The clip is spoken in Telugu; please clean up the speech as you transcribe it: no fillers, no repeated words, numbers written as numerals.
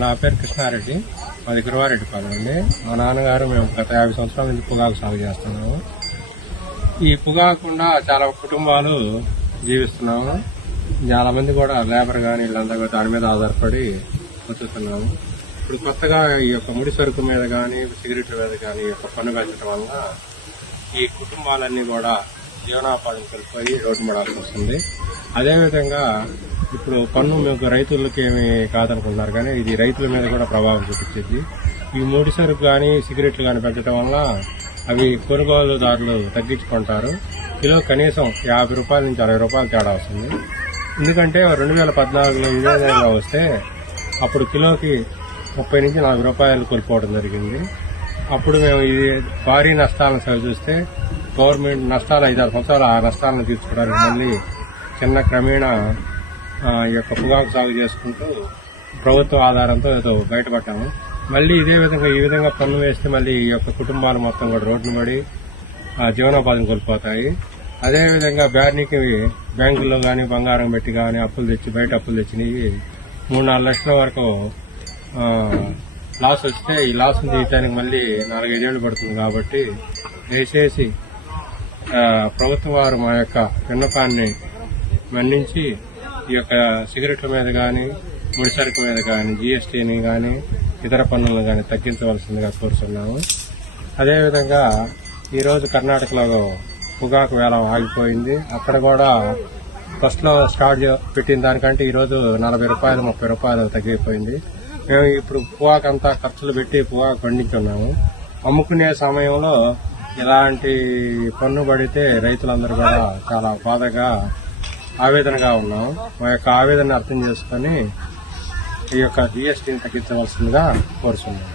నా పేరు కృష్ణారెడ్డి, మాది గురువారెడ్డిపాలెం అండి. మా నాన్నగారు మేము గత 50 సంవత్సరాల నుంచి పొగాకు సాగు చేస్తున్నాము. ఈ పొగాకుండా చాలా కుటుంబాలు జీవిస్తున్నాము. చాలా మంది కూడా లేబర్ కానీ వీళ్ళంతా కూడా దాని మీద ఆధారపడి బతుకుతున్నాము. ఇప్పుడు కొత్తగా ఈ యొక్క ముడి సరుకు మీద కానీ సిగరెట్ల మీద కానీ ఈ యొక్క పన్ను పెంచడం వల్ల ఈ కుటుంబాలన్నీ కూడా జీవనోపాధి కోల్పోయి రోడ్డు పడాల్సి వస్తుంది. అదేవిధంగా ఇప్పుడు పన్ను మీకు రైతులకి ఏమి కాదనుకుంటున్నారు, కానీ ఇది రైతుల మీద కూడా ప్రభావం చూపించేది. ఈ ముడి సరుకు కానీ సిగరెట్లు కానీ పెంచడం వల్ల అవి కొనుగోలుదారులు తగ్గించుకుంటారు. కిలో కనీసం 50 రూపాయల నుంచి 60 రూపాయలు తేడా వస్తుంది. ఎందుకంటే 2014లో ఇదే విధంగా వస్తే అప్పుడు కిలోకి 30 నుంచి 40 రూపాయలు కోల్పోవడం జరిగింది. అప్పుడు మేము ఇది భారీ నష్టాలను సరిచూస్తే గవర్నమెంట్ నష్టాలు 5-6 సంవత్సరాలు ఆ నష్టాలను తీర్చుకోవడానికి మళ్ళీ చిన్న క్రమేణా ఈ యొక్క పొగాకు సాగు చేసుకుంటూ ప్రభుత్వ ఆధారంతో ఏదో బయటపడ్డాము. మళ్ళీ ఇదే విధంగా ఈ విధంగా పన్ను వేస్తే మళ్ళీ ఈ యొక్క కుటుంబాలు మొత్తం కూడా రోడ్డును పడి జీవనోపాధిని కోల్పోతాయి. అదేవిధంగా బ్యాంకుల్లో కానీ బంగారం పెట్టి కానీ అప్పులు తెచ్చి బయట అప్పులు తెచ్చినవి 3-4 లక్షల వరకు లాస్ వస్తే ఈ లాస్ను తీయడానికి మళ్ళీ 4-5 ఏళ్లు పడుతుంది. కాబట్టి దయచేసి ప్రభుత్వం వారు మా యొక్క విన్నపాన్ని మన్నించి ఈ యొక్క సిగరెట్ల మీద కానీ ముడి సరుకు మీద కానీ జీఎస్టీని కానీ ఇతర పన్నులను కానీ తగ్గించవలసిందిగా కోరుతున్నాము. అదేవిధంగా ఈరోజు కర్ణాటకలో పొగాకు వేలం ఆగిపోయింది. అక్కడ కూడా ఫస్ట్లో స్టార్ట్ పెట్టిన దానికంటే ఈరోజు 40 రూపాయలు 30 రూపాయలు తగ్గిపోయింది. మేము ఇప్పుడు పొగాకు అంతా ఖర్చులు పెట్టి పొగాకు పండించున్నాము. అమ్ముకునే సమయంలో ఇలాంటి పన్ను పడితే రైతులందరూ కూడా చాలా బాధగా ఆవేదనగా ఉన్నాం. మా యొక్క ఆవేదన అర్థం చేసుకుని ఈ యొక్క జీఎస్టీని తగ్గించవలసిందిగా కోరుతున్నాం.